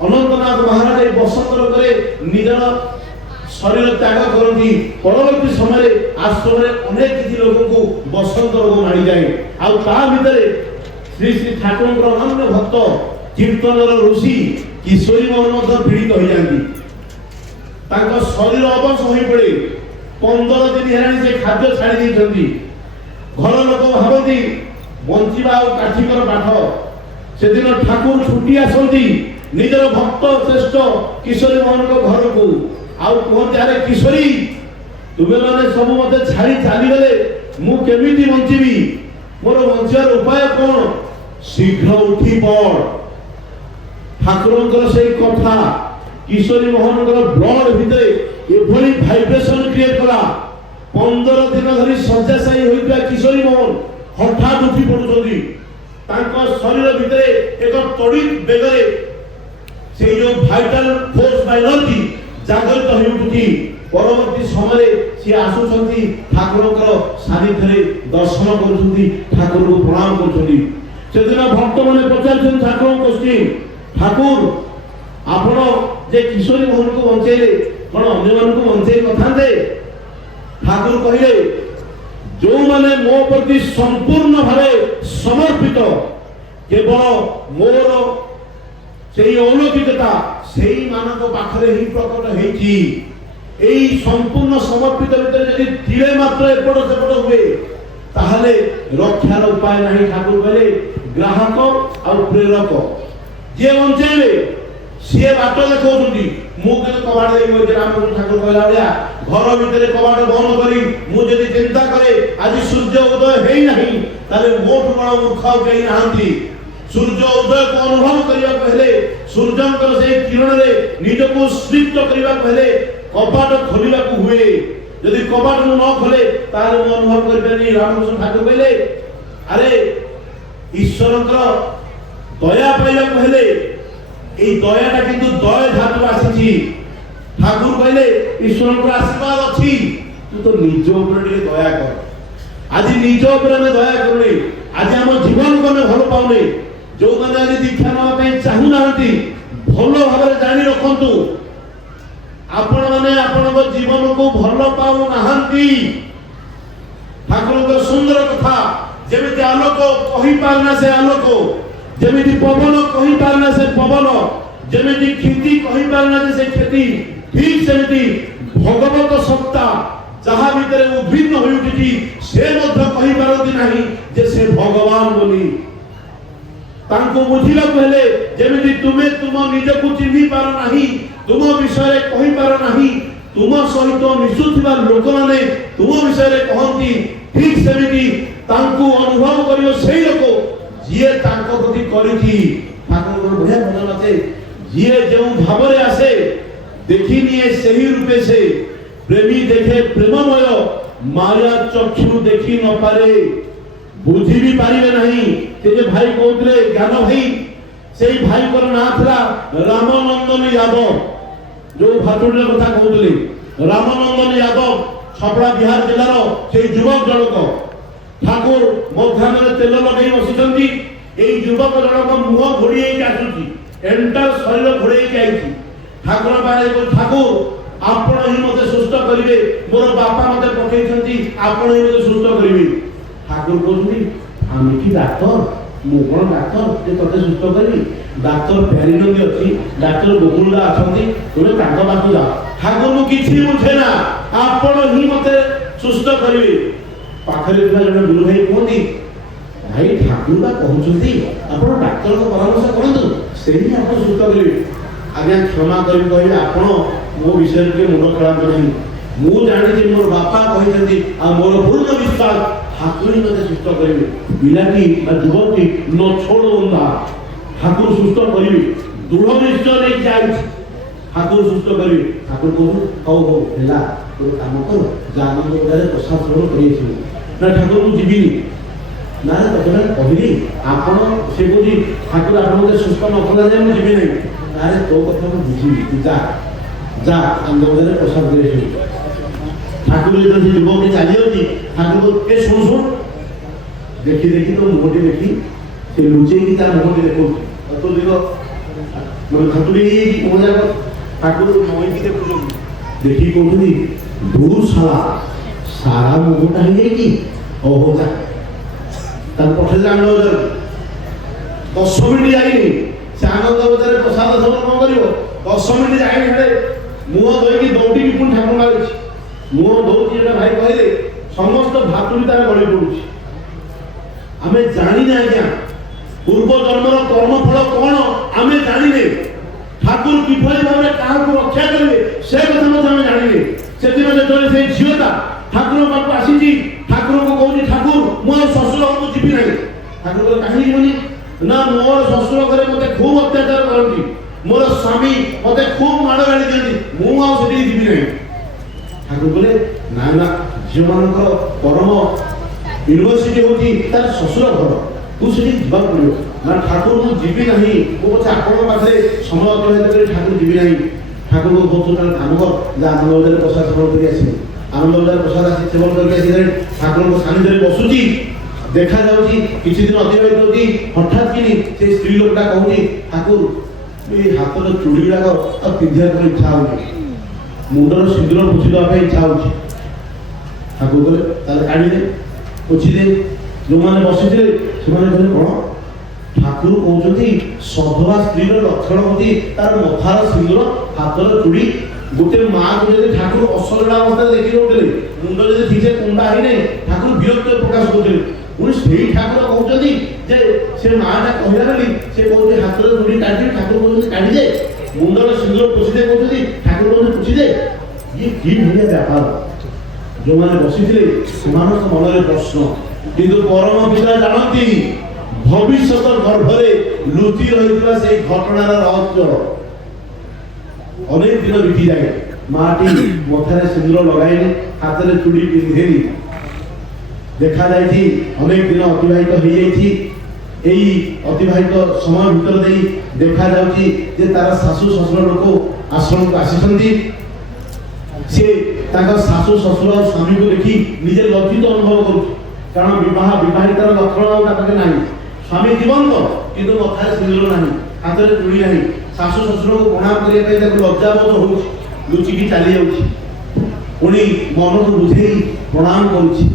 अनंतनाथ महाराज बसंत रोग रे निजर शरीर त्याग करती परवर्ती समय आश्रम अनेक किसी लोक को बसंत रोग मारी जाए आर श्री श्री ठाकुर अन्य भक्त कीर्तन ऋषि किशोरी मोहन पीड़ित हो जाती शरीर अवश हो पड़े 15 दिन है खाद्य छाड़ी घर लोक भावती बंचा काठिकर पाठ से दिन ठाकुर छुट्टी आसती निजर भक्त श्रेष्ठ किशोरी मोहन घर को आउ कहते अरे किशोरी तुम्हें मैंने सब मत छाड़ी चलीगले मुझे बंचीबी मोर बंचार उपाय कौन शीघ्र उठी पड़ ठाकुर से कथा किशोरी मोहन ब्लड भितर एभली भाइब्रेशन क्रिएट कला 15 दिन धरी शଯ୍ୟାଶାयी होइता किशोरी मोहन हठात उठी पड़ुछंती शरीर भितर एक तड़ित बेगरे से जो भाइटल फोर्स बाय एनर्जी जागृत हो उठुची परवर्ती समय से आसुछंती ठाकुर सानिध्य दर्शन करुछंती ठाकुर को प्रणाम करुछंती से दिन भक्त माने पचारछन ठाकुर क्वेश्चन ठाकुर आपण जे किशोरी मोहन को बंचेले कोन अन्य मान को बंचेई कथांते ठाकुर कहिले जो माने मो प्रति संपूर्ण भावे समर्पित केवल मोर सेही अलौकिकता सेही मानक पाखरे ही प्रकट हेची एई संपूर्ण समर्पित भीतर यदि तिले मात्र एपट सेपट हुए ताहले रक्षार उपाय नहीं ठाकुर कहले ग्राहक और प्रेरक जे बंचेले सी बाट देखौछंती मु के कबाड़ दे गई रामकृष्ण ठाकुर कहला भलिया घर भितर कबाड़ बंद करी मु जदि चिंता करे आज सूर्य उदय हेई नहीं ताले मोट बड़ मूर्ख केही नाहंती सूर्य उदय को अनुभव करिया पहले सूर्यंकर से किरण रे निजको स्निग्ध करिया पहले कबाट खोलिबा को हुए यदि कबाट न खोले ताले मु अनुभव करबेनी रामकृष्ण ठाकुर कहले अरे ईश्वरकर दया पाइबा पहले ए दयाटा किंतु दया धातु आसीची ठाकुर कहले ईश्वरकर आशीर्वाद अछि तू तो निज ऊपर दया कर आज निज ऊपर में दया करले आज हम जीवन को में भल पाउने जो माने आज दीक्षा नवा पे चाहू नाहंती भलो भाबरे जानि रखंतु आपण माने आपण जीवन को भल पाऊ नाहंती ठाकुर को सुंदर कथा जेमिति आलोक कहि पारना से आलोक जेमिति पवन कहि पारना से पवन जेमिति खेती कहि पारना से खेती ठीक सेमिति भगवत सत्ता जहा भितर उद्भिन्न होई उठिची से मध्य कहि पारती नाही जे से भगवान बोली तांको बुझिला पहले जेमिति तुमे तुम निज को चिन्हि पार नाही तुम विषय कहि पार नाही तुम सहित मिसुथिबा लोक माने तुम विषय कहंती ठीक सेमिति तांको अनुभव करियो सेही लोक जिए तांको प्रति करिथि ठाकुर बढ़िया भजन আছে जिए जो भावरे आसे देखि निए सेही रूपे से प्रेमी देखे प्रेममय माया चक्षु देखि न पारे बुझी भी पारिबे नहीं से जे भाई कहतले ज्ञान भाई सेही भाई को ना थला रामनंदन यादव जो भातुडे कथा कहतले रामनंदन यादव छपड़ा बिहार जिल्ला रो से युवक जनक ठाकुर मध्याह्न तेल लगे बसुचंती एई युवक जनक मुह घोड़ी आसुची एंटर शरीर घोड़ी आइची ठाकुर बारे को ठाकुर आपण ही मते सुस्त करिवे मोर बापा मते पठेइछंती आपण ही मते सुस्त करिवे ठाकुर कहउनी आमी की डाक्टर मु कोन डाक्टर जे तते सुस्त करी डाक्टर प्यारीनंदी अछि डाक्टर गोकुलदा अछंती तोरे तांका बाकू जा ठाकुर को किछि बुझे ना आपण ही मते सुस्त करिवे पाखरे जने गुरु भाई कहती भाई ठाकुर बा कहउछंती आपण डाक्टर को परामर्श करंतु सेही आपण सुस्त करिवे आज्ञा क्षमा करी कहले आपण मो विषय के मुंड खराब नहीं मु जानि जे मोर बापा कहिसंती आ मोर पूर्ण विश्वास ठाकुर ही मते सुस्त करिवे बिलाटी बा जुवती न छोड़ बंदा ठाकुर सुस्त करिवे दृढ़ निश्चय नै जाई ठाकुर सुस्त करिवे ठाकुर कहू हो हेला तो काम कर जानंद उदारे प्रसाद ग्रहण करियछि ना ठाकुर को जीविनी ना ततने कहली आपण से कोजी ठाकुर आपण मते सुस्त न कला जे मु जीवि नै अरे तो कथा को बुझी तू जा जा अंदर प्रसाद करियछि ठाकुर जदि युवक के चली होती ठाकुर को के सुन सुन देखी देखी तो मोटी देखी से लुचे की ता मोटी देखो तो देखो मोर खतुली कोन जाको ठाकुर मोई की देखो देखी कहते दूर सारा सारा मुगटा है ओहो जा पठे जान 10 मिनिट जाइनी से आनंद बजार प्रसाद सेवन कौन कर 10 मिनिट जाइनी मुह धोई दौड़ी पुणी ठाकुर मारे मुह दौड़ी भाई कहले समस्त भातुरी तार गली पड़ुछि आमे जानी ना आज्ञा पूर्व जन्मर कर्मफल कौन आमे जानिने ठाकुर किभଳି भाबरे काहाकु रक्षा करिवे से कथा मत आमे जानिने सेदिन जेतले से झियोटा ठाकुर पाखु आसीची ठाकुर को कहूची ठाकुर मो ससुर को जीवी नाही ठाकुर को काहे जीवनी ना मोर ससुर घरे मते खूब अत्याचार करंती मोर स्वामी मते खूब माड़ गाड़ी दियंती मु आ सेठी जीवी नाही ठाकुर बोले ना ना झियो मानकर परम यूनिवर्सिटी होती तार ससुर घर तू से जीवा पड़ो ना ठाकुर को जीवी नहीं वो पछे आपण पाखरे समय अतिबाहित करे ठाकुर जीवी नहीं ठाकुर को बहुत सुंदर काम कर जा आनंद बजार प्रसाद सेवन करके आसी आनंद बजार प्रसाद आसी सेवन करके आसी ठाकुर को सानिध्य बसुची देखा जाउची किछि दिन अतिबाहित होती हठात किनी से स्त्री लोकटा कहूची ठाकुर ए हातर चूड़ी गुड़ाक पिंधिया को इच्छा होनी मुंडर सिंदूर पुछि दवा पे इच्छा होची ठाकुर बोले ताले काढी दे पुछि दे जो माने बसिथिले से माने कहले कोन ठाकुर कहउछथि सधवा स्त्री रो लक्षण होती तार मथार सिंदूर हातर चूड़ी गोटे मां को जदि ठाकुर असलडा अवस्था देखि रोटले मुंड जदि ठीक से कुंडा ही नै ठाकुर विरक्त प्रकाश करथले पुणी सेही ठाकुर कहउछथि जे से माटा कहिला बेली से कहउछे हातर चूड़ी काढी ठाकुर कहउछथि काढी दे मुंडर सिंदूर पुछि दे कहउछथि ठाकुर कहउछथि पुछि दे ये की भलिया व्यापार जो माने बसिथिले सेमानक मनरे प्रश्न किंतु परम पिता जानती भविष्य गर्भरे लुचि रही से घटनार रहस्य अनेक दिन बीती जाए माटी मथारे सिंदूर लगाइले हाथ में चूड़ी पिंधेली देखा जाइछि अनेक दिन अतिबाहित हो जाइछि एई अतिबाहित समय भीतर देई देखा जाउछि जे तार सासु ससुर लोक आश्रम को आसीछंती से ताका सासु ससुर और स्वामी को देखि निजे लज्जित अनुभव करू कारण विवाहितार लक्षण ताके नाही स्वामी जीवंत किंतु मथारे सिंदूर नाही हाथ में चूड़ी नाही सासु ससुर को प्रणाम करिया पे ताको लज्जा बोध होउछि लुचिकी चली जाउछि पुणी मन को बुझेई प्रणाम करूछि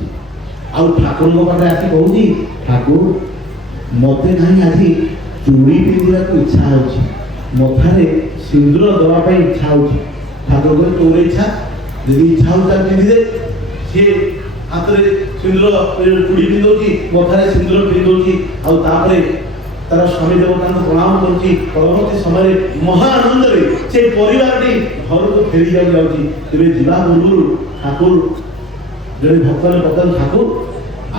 आ ठाकुर को पाटे आसी कहूछि ठाकुर मते नाही आजी चूड़ी पिंधिया को इच्छा होछि मथारे सिंदूर दवा पे इच्छा होछि ठाकुर को तोर इच्छा यदि इच्छा होता पिंधि दे सी हाथ में सिंदूर चूड़ी पिंधौची मथारे सिंदूर पिंधौची आ तापरे तार स्वामी देवता को प्रणाम करुची परवर्ती समय महाआनंद रे से परिवारटी घर को फेरी जाउची तेबे जीवा पूर्व ठाकुर जड़े भक्त ने पतन ठाकुर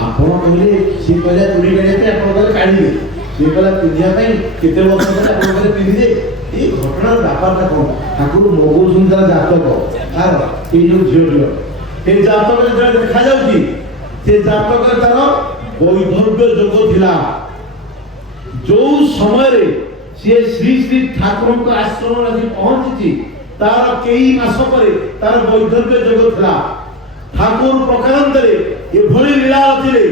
आपण कहले सी कहले चूड़ी काढे पे आपण कहले काढी दे सी कहला पिंधिया पई केते वर्ष तक आपण कहले पिंधि दे ए घटना व्यापारटा कोन ठाकुर मोगो सुंदर जातक आर ए जो झियो ए जातक जे देखा जाउची से जातक तार वैधव्य जोग थिला जो समय रे से श्री श्री ठाकुर को आश्रम रे पहुंची तार कई मास परे तार वैधव्य जोग थिला ठाकुर प्रकारांतरे एभली लीला अथिले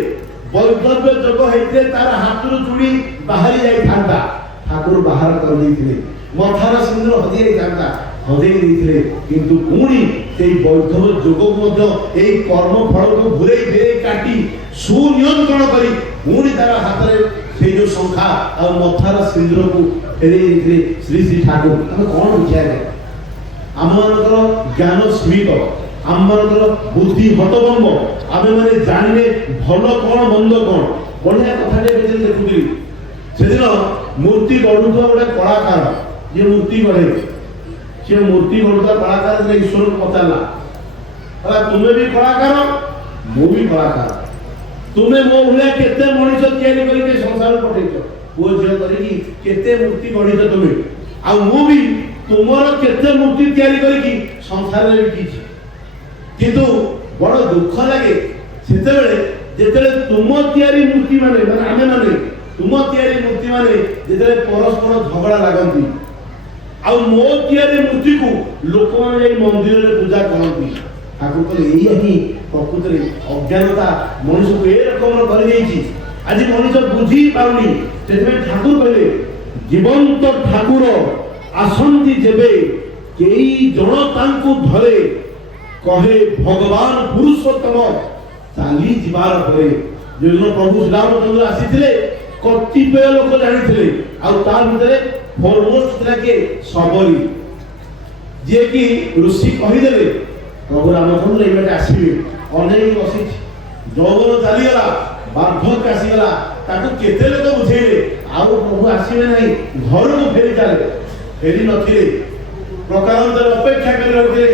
वैधव्य जोग हेते तार हाथुर चूड़ी बाहरी जाई थांता ठाकुर बाहर कर दैथिले मथार सिंदूर हदि जाई थांता हदि दैथिले किंतु पुणी सेई वैधव्य जोग मध्य एई कर्म फल को घुरे घुरे काटी सुनियंत्रण करी पुणी तार हाथ रे से जो संख्या और मथार सिंदूर को फेरे दैथिले श्री श्री ठाकुर हम कोन बुझाए आमनकर ज्ञान स्मित आमनकर बुद्धि हतभंग आमे माने जानिले भलो कोन मंद कोन बढ़िया कथाटे बेजल देखुली सेदिन मूर्ति गढुथवा गोटे कलाकार जे मूर्ति गढे से मूर्ति गढुथवा कलाकार जे ईश्वर को पचारला अला तुमे भी कलाकार मो भी कलाकार तुमे मो भले केते मनिष तयारी करिके संसार पठेइछ ओ जे करिकी केते मूर्ति गढिछ तुमे आ मो भी तुमर केते मूर्ति तयारी करिकी संसार रे बिकिछ किंतु बड़ दुख लगे सेतेबेले जेतेले तुम तयारी मूर्ति माने आमे माने तुम तयारी मूर्ति माने जेतेले परस्पर झगड़ा लागंती आ मो तयारी मूर्ति को लोक माने मंदिर रे पूजा करंती ठाकुर कहले एई ही प्रकृत रे अज्ञानता मनुष्य को ए रकम कर देछि आज मनुष्य बुझी पाउनी सेते ठाकुर कहले जीवंत ठाकुर आसंती जेबे केई जण तांकु धरे कहे भगवान पुरुषोत्तम चाली जीवार परे जो प्रभु श्रीरामचंद्र आसीथिले कतिपय लोक जानिथिले आ तार भितरे फॉरमोस्ट थिला के सबरी जे कि ऋषि कहि देले प्रभु रामचंद्र एबे आसीबे अनेक बसी जौवन चलीगला बार्धक्य आसीगला ताकू केते लोक बुझेले आउ प्रभु आसीबे नहीं घर को फेरी चले फेरी नथिले प्रकारांतर अपेक्षा कर रहे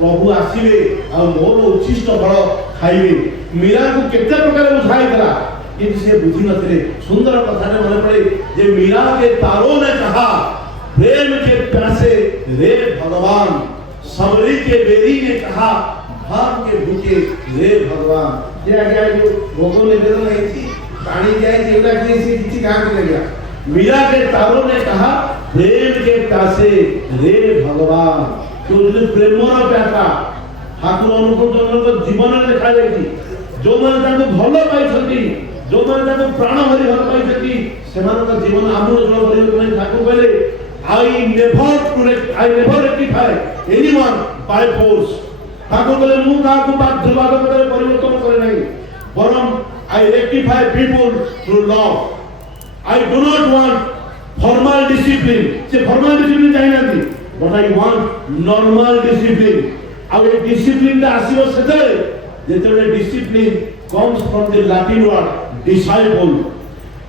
प्रभु आसीबे आ मोर उच्छिष्ट फल खाइबे मीरा को केते प्रकार बुझाइतला किंतु से बुझी नथिले सुंदर कथा ने मन पड़े जे मीरा के तारों ने कहा प्रेम के प्यासे रे भगवान सबरी के बेरी ने कहा भाव के भूखे रे भगवान ये आगे जो भोगों ने बेदन नहीं थी पानी जाए जेवड़ा के से किसी काम के लगा मीरा के तारों ने कहा प्रेम के प्यासे रे भगवान तो जो प्रेम रो प्यासा ठाकुर अनुकूल जन को जीवन में देखा जाई जो मन ताको भलो पाई छथि जो मन ताको प्राण भरी भल पाई छथि सेमान का जीवन आमूल जल भरी में ठाकुर कहले I never rectify anyone by force Thakur कहले मु का को बाध्य बाधक करे परिवर्तन करे नहीं परम I rectify people through love I do not want formal discipline से formal discipline चाहिए नहीं but I want normal discipline अब ये discipline का आशीर्वाद सेतले जेतले discipline comes from the Latin word disciple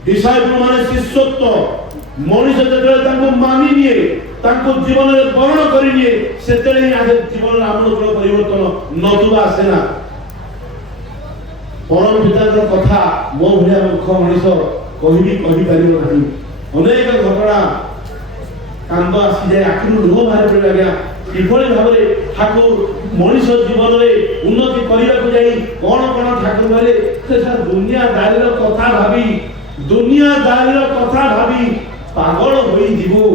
disciple माने शिष्यत्व मनुष्य जेतले ताको मानि निये ताको जीवन रे वर्ण करि निये सेतले ही आगे जीवन रे आमूल परिवर्तन नतुबा आसेना परम पितार कथा मो भलिया मूर्ख मनुष्य कहि परिबो नाही अनेक घटना कांद आसी जाय आखिरु लुह बाहर पड़े आज्ञा किभଳି भाबरे ठाकुर मनुष्य जीवन रे उन्नति करिया को जाई कोन ठाकुर कहले से सर दुनियादारीर कथा भाबी पागल होई जीवो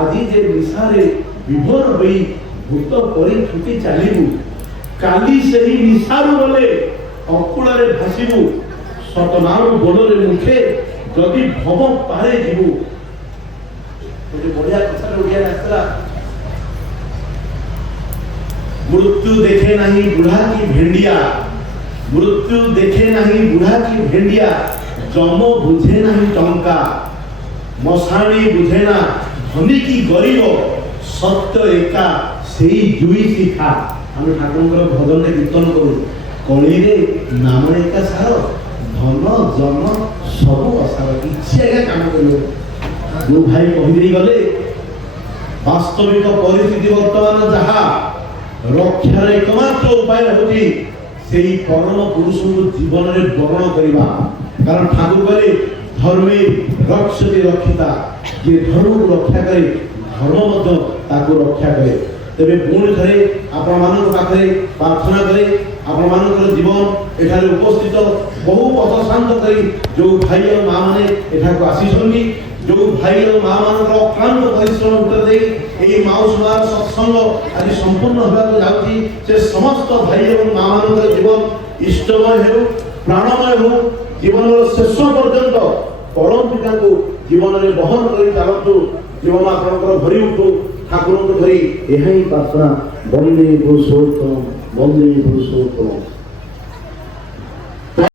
आजी जे निशारे विभोर होई भूत परी छुटी चालिबु काली सही निशारु बोले अकुल रे भासिबु सतनाम बोलरे मुखे जदि भव पारे जीवु तो बढ़िया कथा उठिया आसला मृत्यु देखे नहीं बुढ़ा की भेंडिया मृत्यु देखे नहीं बुढ़ा की भेंडिया जम बुझे नहीं टंका मशाणी बुझे ना धनी की गरीब सत्य एका सेई जुई शिखा हम ठाकुर भजन रे कीर्तन करू कली रे नाम एका सार धन जन सब असार किछि एका काम करियो जो भाई कहि गले वास्तविक परिस्थिति वर्तमान जहा रक्षार एकमात्र उपाय होती सेई परम पुरुष जीवन रे वर्ण करिबा कारण ठाकुर कहले धर्मे रक्षति रक्षिता जे धर्म को रक्षा करे धर्म मध्य ताको रक्षा करे तेबे पुणी थरे आपण मानक पाखरे प्रार्थना करे आपण मानक जीवन एठारे उपस्थित बहु पथ शांत करी जो भाई और मां माने एठा को आसीछन्ती जो भाई और मां मानक अक्लांत परिश्रम उत्तर दे एई माउसुमार सत्संग आज संपूर्ण होगा तो जाउची से समस्त भाई और मां मानक जीवन इष्टमय हेउ प्राणमय हो जीवन शेष पर्यंत परम पिता को जीवन में बहन कर चलतु जीवन आपंकर भरी उठू ठाकुर को धरी यही प्रार्थना वंदे पुरुषोत्तम